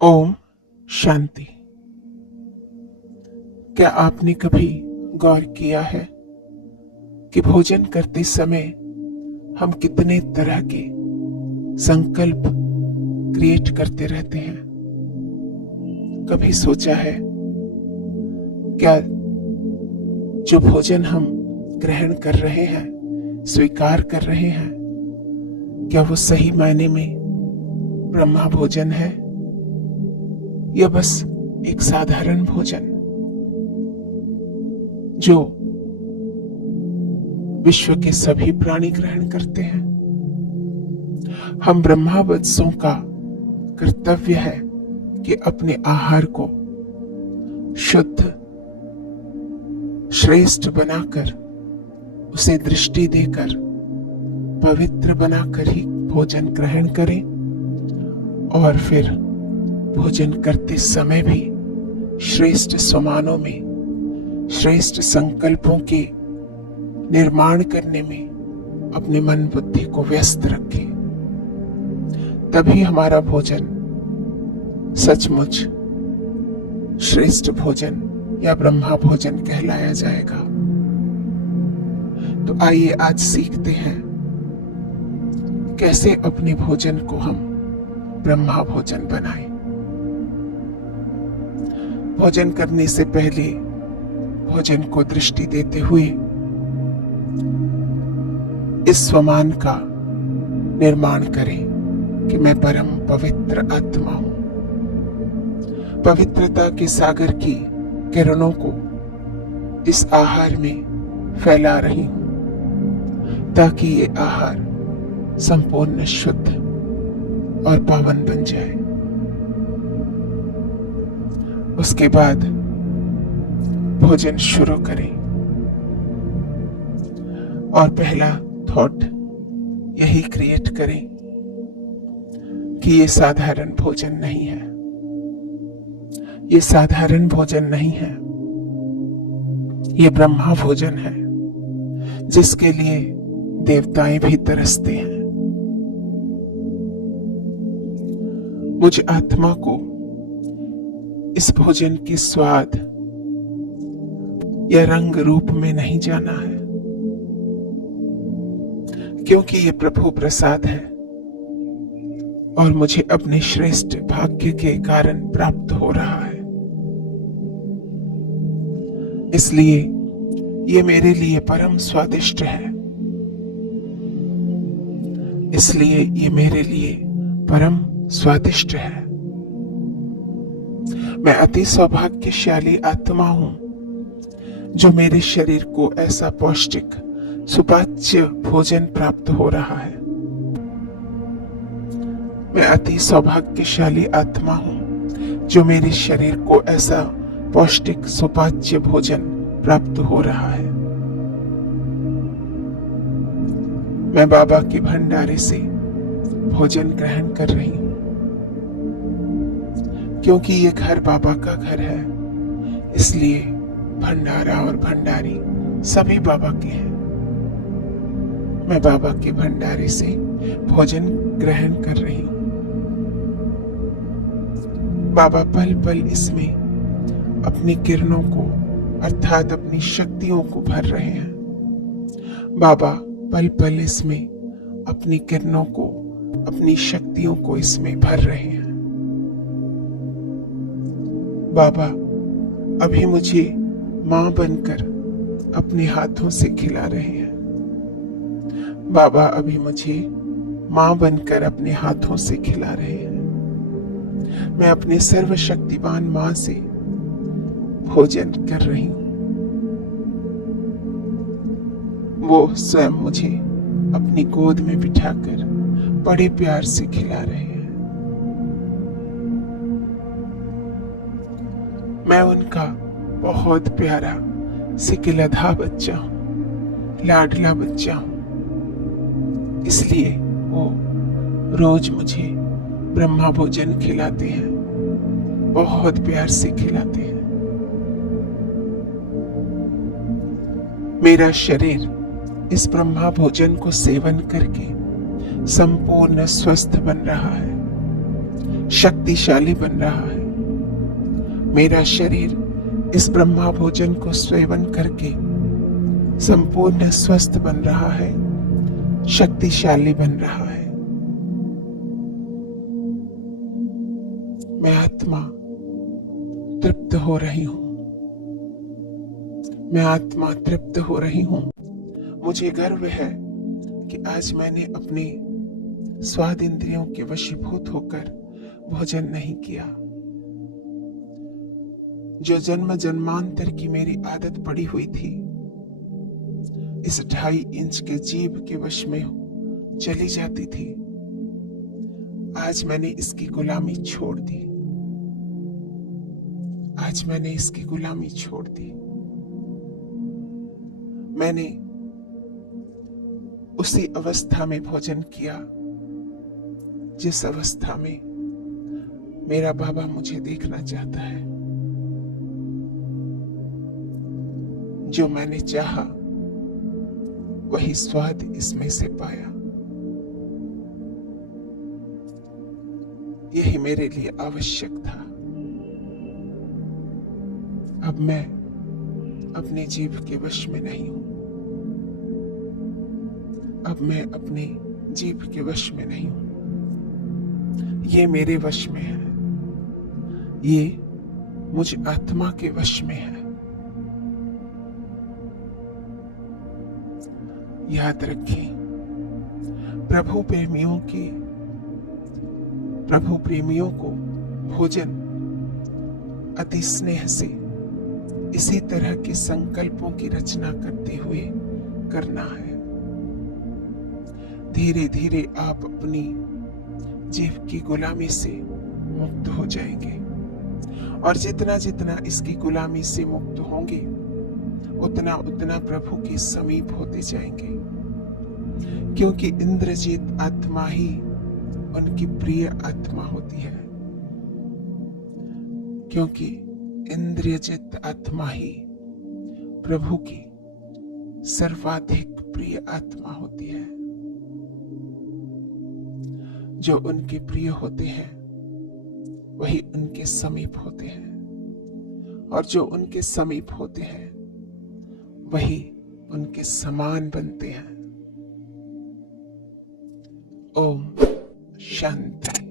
ओम शांति। क्या आपने कभी गौर किया है कि भोजन करते समय हम कितने तरह के संकल्प क्रिएट करते रहते हैं? कभी सोचा है क्या जो भोजन हम ग्रहण कर रहे हैं, स्वीकार कर रहे हैं, क्या वो सही मायने में ब्रह्मा भोजन है या बस एक साधारण भोजन जो विश्व के सभी प्राणी ग्रहण करते हैं? हम ब्रह्मावत्सों का कर्तव्य है कि अपने आहार को शुद्ध, श्रेष्ठ बनाकर, उसे दृष्टि देकर पवित्र बनाकर ही भोजन ग्रहण करें और फिर भोजन करते समय भी श्रेष्ठ समानों में, श्रेष्ठ संकल्पों के निर्माण करने में अपने मन बुद्धि को व्यस्त रखें। तभी हमारा भोजन सचमुच श्रेष्ठ भोजन या ब्रह्मा भोजन कहलाया जाएगा। तो आइए आज सीखते हैं कैसे अपने भोजन को हम ब्रह्मा भोजन बनाएं। भोजन करने से पहले भोजन को दृष्टि देते हुए इस स्वमान का निर्माण करें कि मैं परम पवित्र आत्मा हूं। पवित्रता के सागर की किरणों को इस आहार में फैला रही हूं ताकि ये आहार संपूर्ण शुद्ध और पावन बन जाए। उसके बाद भोजन शुरू करें और पहला थॉट यही क्रिएट करें कि ये साधारण भोजन नहीं है, ये साधारण भोजन नहीं है, ये ब्रह्मा भोजन है जिसके लिए देवताएं भी तरसते हैं। मुझ आत्मा को इस भोजन के स्वाद या रंग रूप में नहीं जाना है, क्योंकि ये प्रभु प्रसाद है और मुझे अपने श्रेष्ठ भाग्य के कारण प्राप्त हो रहा है। इसलिए ये मेरे लिए परम स्वादिष्ट है, इसलिए ये मेरे लिए परम स्वादिष्ट है। मैं अति सौभाग्यशाली आत्मा हूं जो मेरे शरीर को ऐसा पौष्टिक सुपाच्य भोजन प्राप्त हो रहा है। मैं अति सौभाग्यशाली आत्मा हूं जो मेरे शरीर को ऐसा पौष्टिक सुपाच्य भोजन प्राप्त हो रहा है। मैं बाबा के भंडारे से भोजन ग्रहण कर रही हूं क्योंकि ये घर बाबा का घर है, इसलिए भंडारा और भंडारी सभी बाबा के हैं। मैं बाबा के भंडारे से भोजन ग्रहण कर रही हूं। बाबा पल पल इसमें अपनी किरणों को अर्थात अपनी शक्तियों को भर रहे हैं। बाबा पल पल इसमें अपनी किरणों को, अपनी शक्तियों को इसमें भर रहे हैं। बाबा अभी मुझे मां बनकर अपने हाथों से खिला रहे हैं। बाबा अभी मुझे मां बनकर अपने हाथों से खिला रहे हैं। मैं अपने सर्वशक्तिवान मां से भोजन कर रही हूं। वो स्वयं मुझे अपनी गोद में बिठाकर बड़े प्यार से खिला रहे हैं। मैं उनका बहुत प्यारा सिकिलधा बच्चा हूं, लाडला बच्चा हूं। इसलिए वो रोज मुझे ब्रह्मा भोजन खिलाते हैं, बहुत प्यार से खिलाते हैं। मेरा शरीर इस ब्रह्मा भोजन को सेवन करके संपूर्ण स्वस्थ बन रहा है। शक्तिशाली बन रहा है। मेरा शरीर इस ब्रह्मा भोजन को सेवन करके संपूर्ण स्वस्थ बन रहा है, शक्तिशाली बन रहा है। मैं आत्मा तृप्त हो रही हूं। मैं आत्मा तृप्त हो रही हूं। मुझे गर्व है कि आज मैंने अपने स्वाद इंद्रियों के वशीभूत होकर भोजन नहीं किया। जो जन्म जन्मांतर की मेरी आदत पड़ी हुई थी, इस 2.5 इंच के जीभ के वश में चली जाती थी, आज मैंने इसकी गुलामी छोड़ दी। आज मैंने इसकी गुलामी छोड़ दी। मैंने उसी अवस्था में भोजन किया जिस अवस्था में मेरा बाबा मुझे देखना चाहता है। जो मैंने चाहा वही स्वाद इसमें से पाया। यही मेरे लिए आवश्यक था। अब मैं अपने जीभ के वश में नहीं हूं। अब मैं अपने जीभ के वश में नहीं हूं। ये मेरे वश में है। ये मुझ आत्मा के वश में है। याद रखें, प्रभु प्रेमियों को भोजन अति स्नेह से इसी तरह के संकल्पों की रचना करते हुए करना है। धीरे धीरे आप अपनी जीभ की गुलामी से मुक्त हो जाएंगे, और जितना जितना इसकी गुलामी से मुक्त होंगे, उतना उतना प्रभु के समीप होते जाएंगे। क्योंकि इंद्रजीत आत्मा ही उनकी प्रिय आत्मा होती है। क्योंकि इंद्रियजित आत्मा ही प्रभु की सर्वाधिक प्रिय आत्मा होती है। जो उनके प्रिय होते हैं वही उनके समीप होते हैं, और जो उनके समीप होते हैं वही उनके समान बनते हैं। ओम शांति।